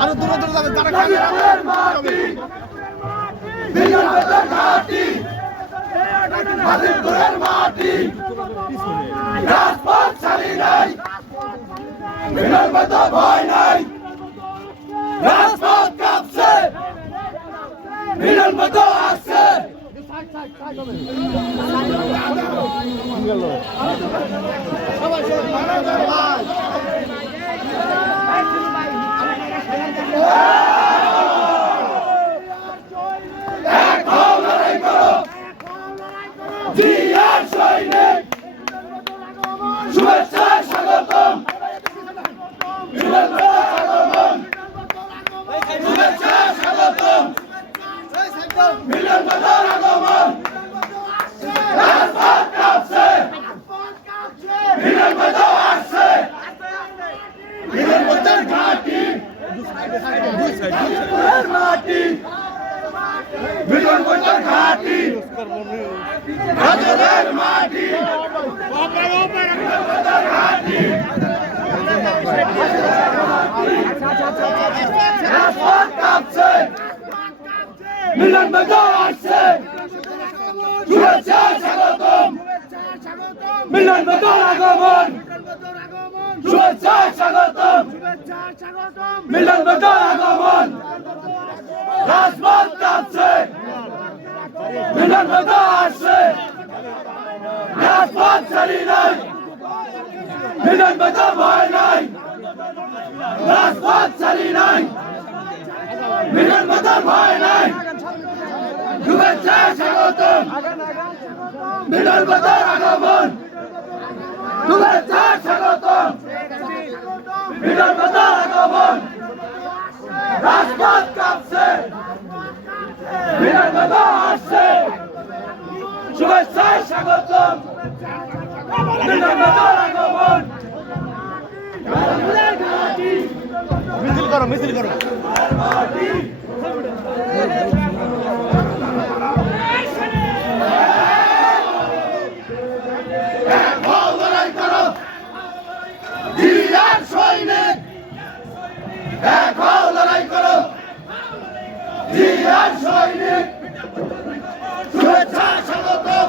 আরও দূরে দূরে যাবে খাবে গাজীপুরের মাটি রাজপথ ছাড়ি নাই ভয় নাই রাজপথ কাঁপছে বিজনপথ আসছে এক হও লড়াই করো জিয়ার সৈনিক শুভেচ্ছা স্বাগতম শুভেচ্ছা স্বাগতম শুভেচ্ছা স্বাগতম মিলন বদর আগমন রাজপথ কাঁপছে মিলন বদর আসছে মিলন বদর ঘাটি গাজীপুরের মাটি মিলন বদর ঘাটি। গাজরের মাটি। মিলন বদর ঘাটি। রাজপথ কাঁপছে। মিলন বদর আগমন। শুভেচ্ছা মিলন বদর আগমন! রাজপথ কাঁপছে! মিলন বদর আসছে! রাজপথ ছাড়ি নাই! মিলন বদর ভয় নাই! রাজপথ ছাড়ি নাই! মিলন বদর ভয় নাই! শুভেচ্ছা স্বাগতম! মিলন বদর আগমন শুভেচ্ছা স্বাগতম মিলন বদর আগমন রাজপথ কাঁপছে মিলন বদর আসছে শুভেচ্ছা স্বাগতম মিলন বদর আগমন মিছিল করো মিছিল করো। এক লড়াই করো। জিয়ার সৈনিক শুভেচ্ছা স্বাগতম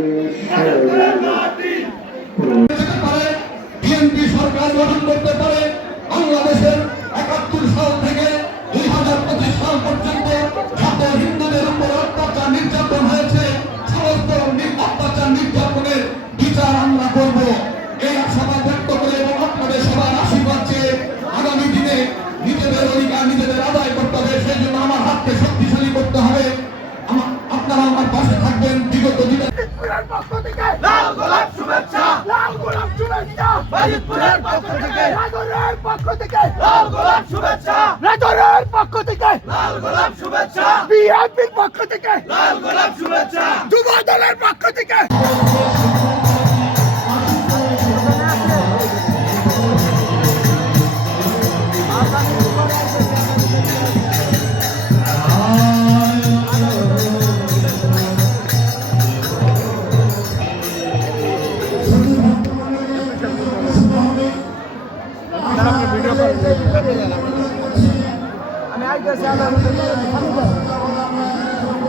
বাজিতপুরের পক্ষ থেকে। রাজরের পক্ষ থেকে। লাল গোলাপ শুভেচ্ছা। রাজরের পক্ষ থেকে। লাল গোলাপ শুভেচ্ছা। বিএনপির পক্ষ থেকে। লাল গোলাপ শুভেচ্ছা। যুব দলের পক্ষ থেকে। আমি સમજો